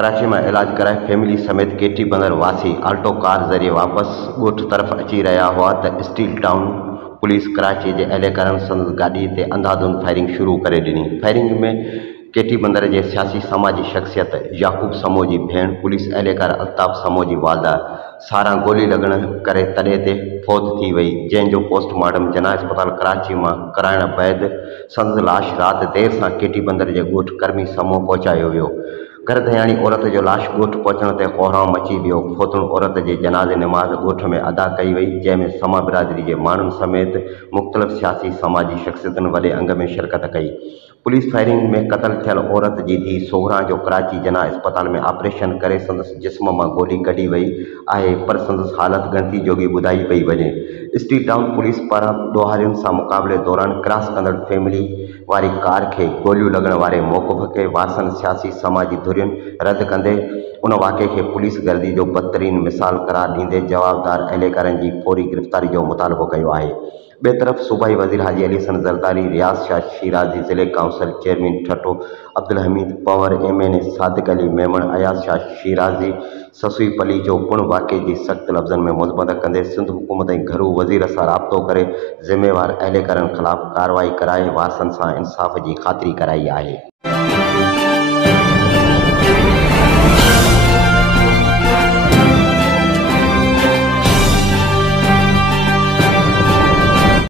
कराची में इलाज कराए फैमिली समेत केटी बंदर वासी आल्टो कार ज़रिए वापस ॻोठ तरफ़ अची रहा हुआ तो स्टील टाउन पुलिस कराची के अहलकारन संदसि गाड़ी ते अंधाधुंध फायरिंग शुरू करे ॾिनी। फायरिंग में केटी बंदर के सियासी समाजी शख्सियत याकूब समो की भेण पुलिस अहलकार अल्ताफ़ समो की वालदा सारा गोली लगण करे तॾहिं ते फौत थी वई, जंहिंजो पोस्टमार्टम जना अस्पताल कराची में कराइण बैदि संदसि लाश रात देर सां केटी बंदर के ॻोठ कर्मी समो पहुचायो वियो। घर धयाणी औरत जो लाश ॻोठ पहुचण ते कोहराम मची वियो। फौतुन औरत के जनाज़े नमाज़ ॻोठ में अदा कई वई, जंहिंमें समा बिरादरी के माण्हुनि समेत मुख़्तलिफ़ सियासी समाजी शख्सियतुनि वॾे अंग में शिरकत कई। पुलिस फायरिंग में क़त्ल थियल औरत की धी सोहरा जो कराची जना अस्पताल में ऑपरेशन करे संदसि जिस्म मां गोली कढी वई आहे, पर संदसि हालत गणती जोगी ॿुधाई पई वञे। स्टील टाउन पुलिस पारां ॾोहारियुनि सां मुक़ाबले दौरान क्रॉस कंदड़ फैमिली वारी कार के गोलियूं लगण वारे मौक़िफ़ खे वारसनि सियासी समाजी धुरियुनि रद्द कंदे उन वाक़े के पुलिस गर्दी जो बदतरीन मिसाल करार ॾींदे जवाबदार अहलकारनि की फौरी गिरफ़्तारी जो मुतालबो कयो आहे। ॿिए तरफ़ सूबाई वज़ीर हाजी अली हसन ज़रदारी, रियाज़ शाह शिराज़ी, ज़िले council chairman Thatta Abdul Hameed Pawar, MNA Sadiq Ali Memon, Ayaz Shah Shirazi Sassui Palijo पिणु वाक़े की सख़्त लफ़्ज़नि में मुज़म्मत कंदे सिंध हुकूमत ऐं घरू वज़ीर सां राब्तो करे ज़िम्मेवार अहलकारनि ख़िलाफ़ कार्रवाई कराए वारसनि सां इंसाफ़ की ख़ातिरी कराई आहे।